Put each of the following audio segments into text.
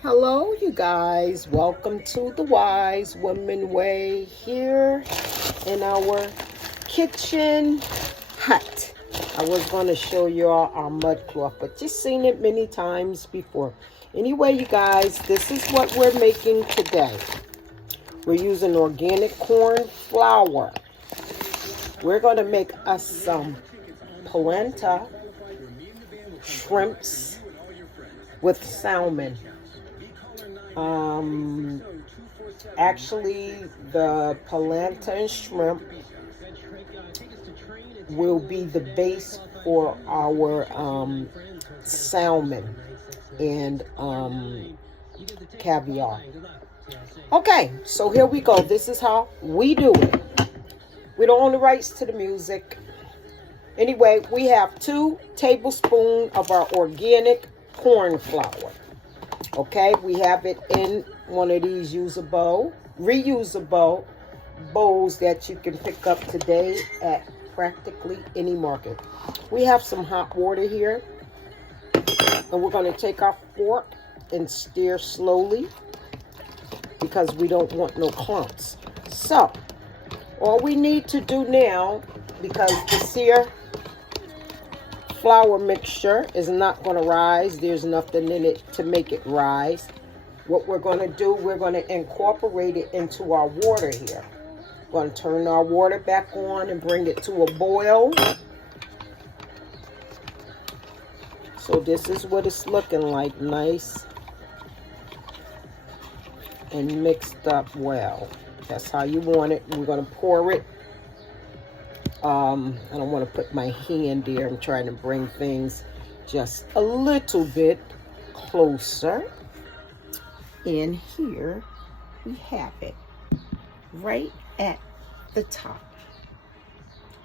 Hello, you guys. Welcome to the Wise Woman Way here in our kitchen hut. I was going to show you all our mud cloth, but you've seen it many times before. Anyway, you guys, this is what we're making today. We're using organic corn flour. We're going to make us some polenta shrimps with salmon. Actually, the polenta and shrimp will be the base for our salmon and caviar. Okay, so here we go. This is how we do it. We don't own the rights to the music. Anyway, we have 2 tablespoons of our organic corn flour. Okay, we have it in one of these reusable bowls that you can pick up today at practically any market. We have some hot water here, and we're going to take our fork and stir slowly because we don't want no clumps. So, all we need to do now, because this here flour mixture is not going to rise. There's nothing in it to make it rise. What we're going to do, we're going to incorporate it into our water here. We're going to turn our water back on and bring it to a boil. So this is what it's looking like, nice and mixed up well. That's how you want it. We're going to pour it. I don't want to put my hand there. I'm trying to bring things just a little bit closer. And here we have it right at the top.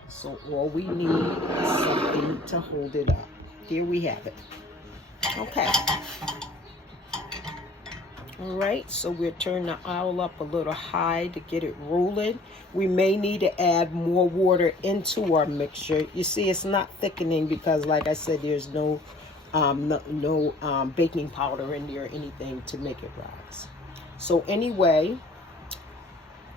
So all we need is something to hold it up. Here we have it. Okay. All right, so we'll turn the oil up a little high to get it rolling. We may need to add more water into our mixture. You see, it's not thickening because, like I said, there's no baking powder in there or anything to make it rise. So anyway,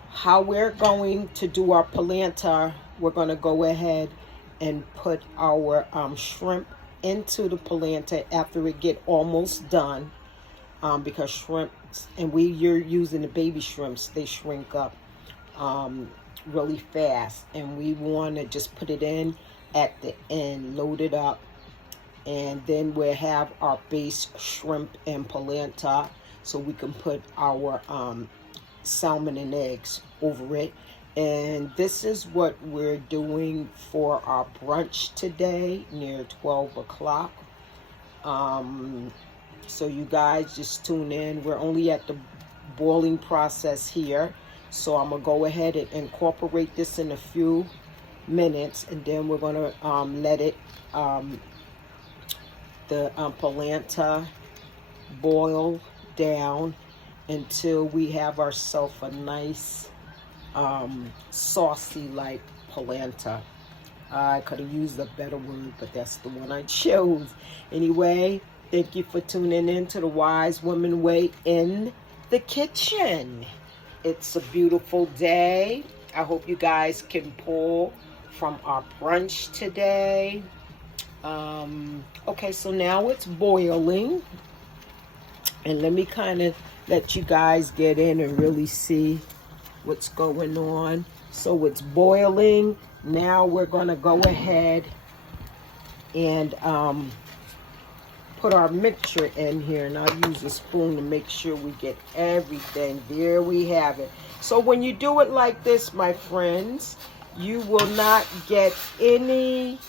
how we're going to do our polenta, we're going to go ahead and put our shrimp into the polenta after it get almost done. Because shrimps, and you're using the baby shrimps, they shrink up really fast, and we want to just put it in at the end, load it up, and then we'll have our base shrimp and polenta, so we can put our salmon and eggs over it. And this is what we're doing for our brunch today, near 12 o'clock. So you guys just tune in. We're only at the boiling process here. So I'm going to go ahead and incorporate this in a few minutes. And then we're going to let it, the polenta boil down until we have ourselves a nice saucy like polenta. I could have used a better word, but that's the one I chose. Anyway, thank you for tuning in to the Wise Woman Way in the kitchen. It's a beautiful day. I hope you guys can pull from our brunch today. Okay, so now it's boiling. And let me kind of let you guys get in and really see what's going on. So it's boiling. Now we're going to go ahead and put our mixture in here, and I'll use a spoon to make sure we get everything. There we have it. So when you do it like this, my friends, you will not get any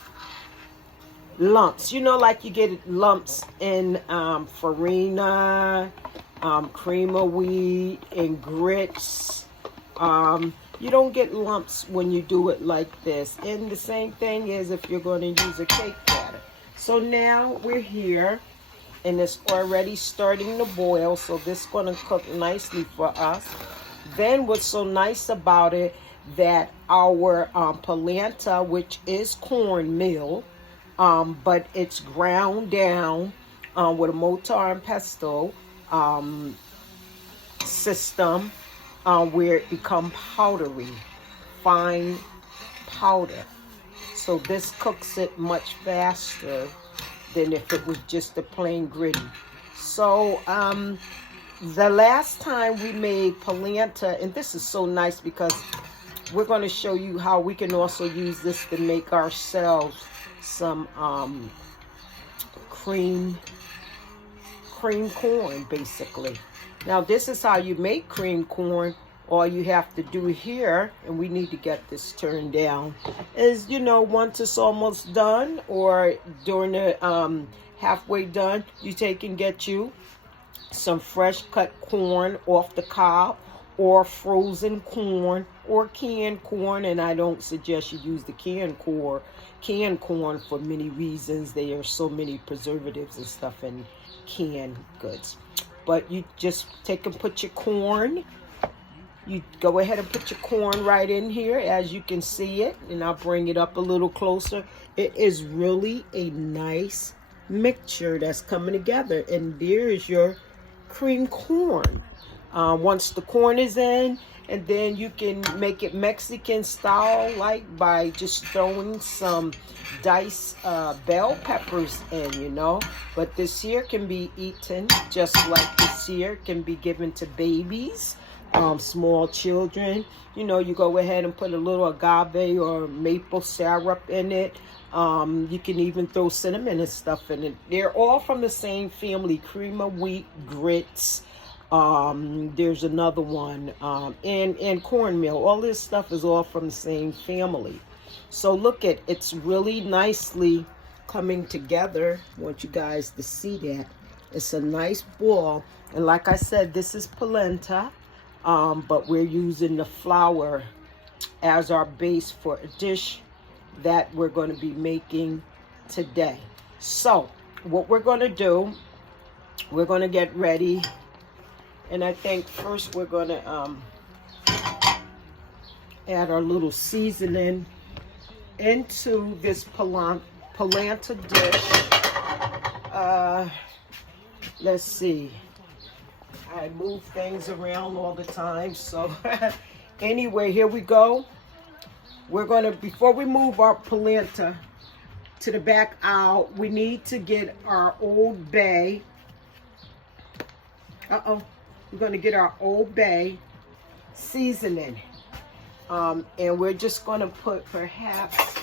lumps. You know, like you get lumps in farina, cream of wheat, and grits. You don't get lumps when you do it like this. And the same thing is if you're going to use a cake batter. So now we're here, and it's already starting to boil. So this is going to cook nicely for us. Then what's so nice about it, that our polenta, which is cornmeal, but it's ground down with a mortar and pestle. system where it become powdery, fine powder. So this cooks it much faster than if it was just a plain gritty. So the last time we made polenta, and this is so nice because we're going to show you how we can also use this to make ourselves some cream corn, basically. Now this is how you make cream corn. All you have to do here, and we need to get this turned down, is, you know, once it's almost done or during the halfway done, you take and get you some fresh cut corn off the cob, or frozen corn, or canned corn. And I don't suggest you use the canned corn for many reasons. There are so many preservatives and stuff in canned goods. But you just take and put your corn. You go ahead and put your corn right in here, as you can see it, and I'll bring it up a little closer. It is really a nice mixture that's coming together, and there is your cream corn. Once the corn is in, and then you can make it Mexican style, like by just throwing some diced bell peppers in, you know. But this here can be eaten just like this here can be given to babies. Small children, you know, you go ahead and put a little agave or maple syrup in it. You can even throw cinnamon and stuff in it. They're all from the same family, cream of wheat grits. There's another one, and cornmeal. All this stuff is all from the same family. So look at, it's really nicely coming together. I want you guys to see that. It's a nice ball. And like I said, this is polenta. But we're using the flour as our base for a dish that we're going to be making today. So what we're going to do, we're going to get ready. And I think first we're going to add our little seasoning into this polenta dish. Let's see. I move things around all the time. So anyway, here we go. We're going to, before we move our polenta to the back aisle, we need to get our Old Bay. We're going to get our Old Bay seasoning. And we're just going to put perhaps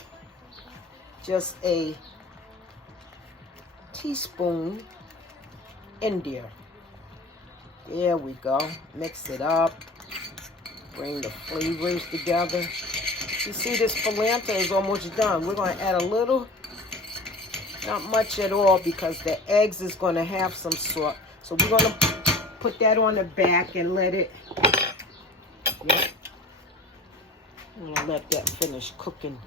just a teaspoon in there. There we go. Mix it up. Bring the flavors together. You see, this polenta is almost done. We're going to add a little, not much at all, because the eggs is going to have some salt. So we're going to put that on the back and let it, yep. I'm going to let that finish cooking.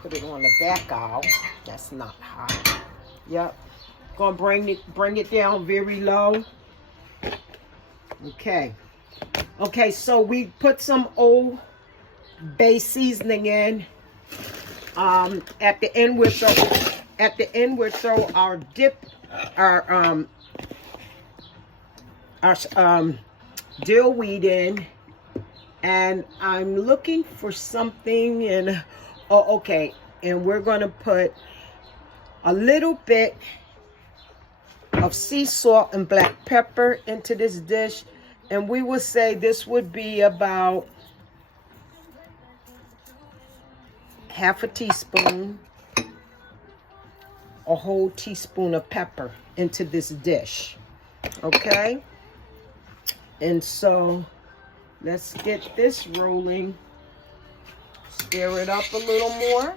Put it on the back aisle. That's not hot. Yep. Going to bring it down very low. Okay. Okay, so we put some Old Bay seasoning in. At the end we'll throw our dip, our dill weed in. And I'm looking for something, and okay, and we're going to put a little bit of sea salt and black pepper into this dish, and we would say this would be about half a teaspoon, a whole teaspoon of pepper into this dish. Okay, and so let's get this rolling. Stir it up a little more.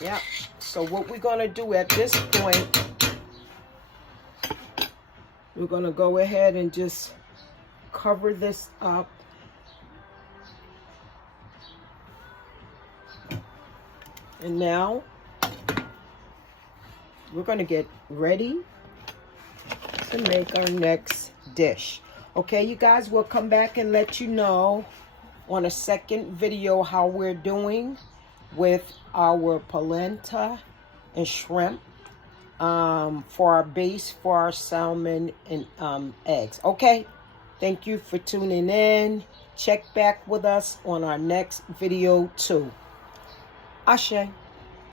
Yep. So what we're going to do at this point, we're going to go ahead and just cover this up. And now we're going to get ready to make our next dish. Okay, you guys, we'll come back and let you know on a second video how we're doing with our polenta and shrimp for our base for our salmon and eggs. Okay, thank you for tuning in. Check back with us on our next video too. Ashe.